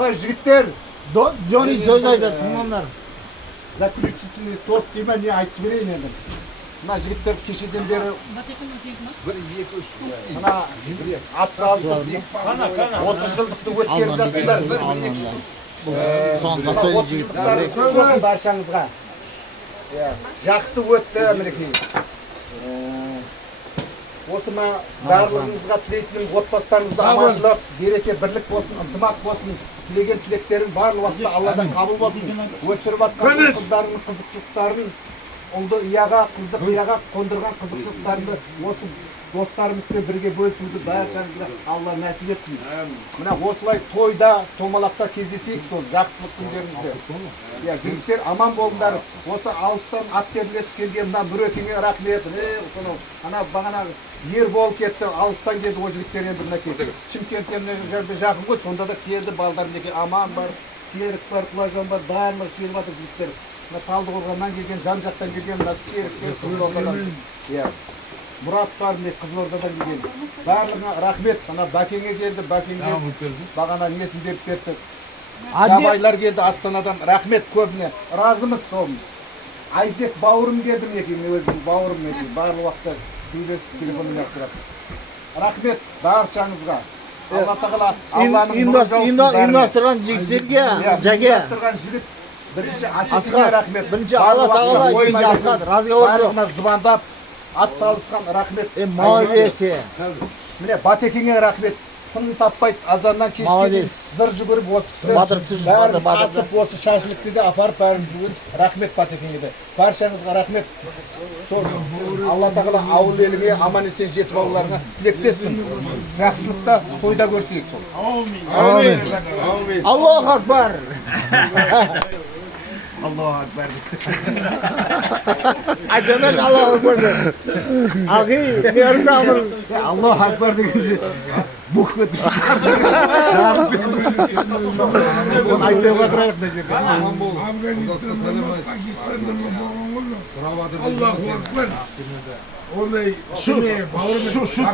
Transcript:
Ой, жігіттер, Johnny söz aytadi, tung'onlar. заключительный тост деймін, не айтып берейін енді. Мына жігіттер кешеден бері мына ат салысып 30 жылдықты өткеріп жатсыңдар. Sonda söyleyecek. Баршаңызға. Жақсы өтті мінекей. Осы ма барлығыңызға тілейтінім отбасыларыңызда аманшылық, береке, бірлік болсын, ынтымақ болсын. Тілеген тілектерің барлық уақытта Алладан қабыл болсын. Өсіріп атқан қыздардың қызықшылықтарын, ұлды ұяға, қызды қияға қондырған қызықшылықтарını осы достарымызбен бірге бөлісуді баршаңызға Алла нәсіп етсін. Мына осылай тойда, томалақта кездесейік сол жақсылық күндеріңізде. Жігіттер аман болыңдар. Осы алыстан ат терлетіп келген мына Нұрекеңе рахмет. Ана бағана Ербол кетті, алыстан келді о жігіттер енді мінекей. Шымкенттен жерде жақын ғой, сонда да келді балдар мінекей аман бар, Серік бар, Құлажан бар, барлығы келіп жатыр жігіттер. Мына Талдықорғаннан келген, жан-жақтан келген мына Серіктер, Қызылордадан. Мұрат бар, Қызылордадан келген. Барлығына рахмет. Ана Бәкеңе келді, Бәкеңге бағана несін беріп кетті. Жабайлар келді Астанадан, рахмет көбіне. Разымыз сол. Айзек бауырым келді мінекей, өзім бауырым мінекей. Барлық уақытта сөйлесіп телефонмен ақпарат. Рахмет баршаңызға. Алла тағала Алланың нұры жаусын бәріне. Ұйымдастырған жігіттерге, Жәке. Ұйымдастырған жігіт бірінші Асетке рахмет. Бірінші Алла тағала, екінші Асқат, разговор жоқ. Барлығына звондап, ат салысқан рахмет. Молодец. Міне Батекеңе рахмет. Тың таппайды, азаннан кешке зыр жүгіріп осы кісі бәрін асып осы шашылықты де апарып бәрін жүгіріп. Рахмет Батекеңе де. Баршаңызға рахмет. Алла тағала ауыл еліңе аман есен жетіп ауларыңа тілектеспін. Жақсылықта тойда көрсейік сол. Amin. Allahu Akbar. Allahu Akbar. Acaba Allahu Akbar. Ağay, yarısı alır. Allahu Akbar degisi. Bu kadar. Onu aytpayga turayık da жерде. Afganistan'da mı, Pakistan'da mı bağlanırlar? Allahu Akbar. Olay, şu, Şu,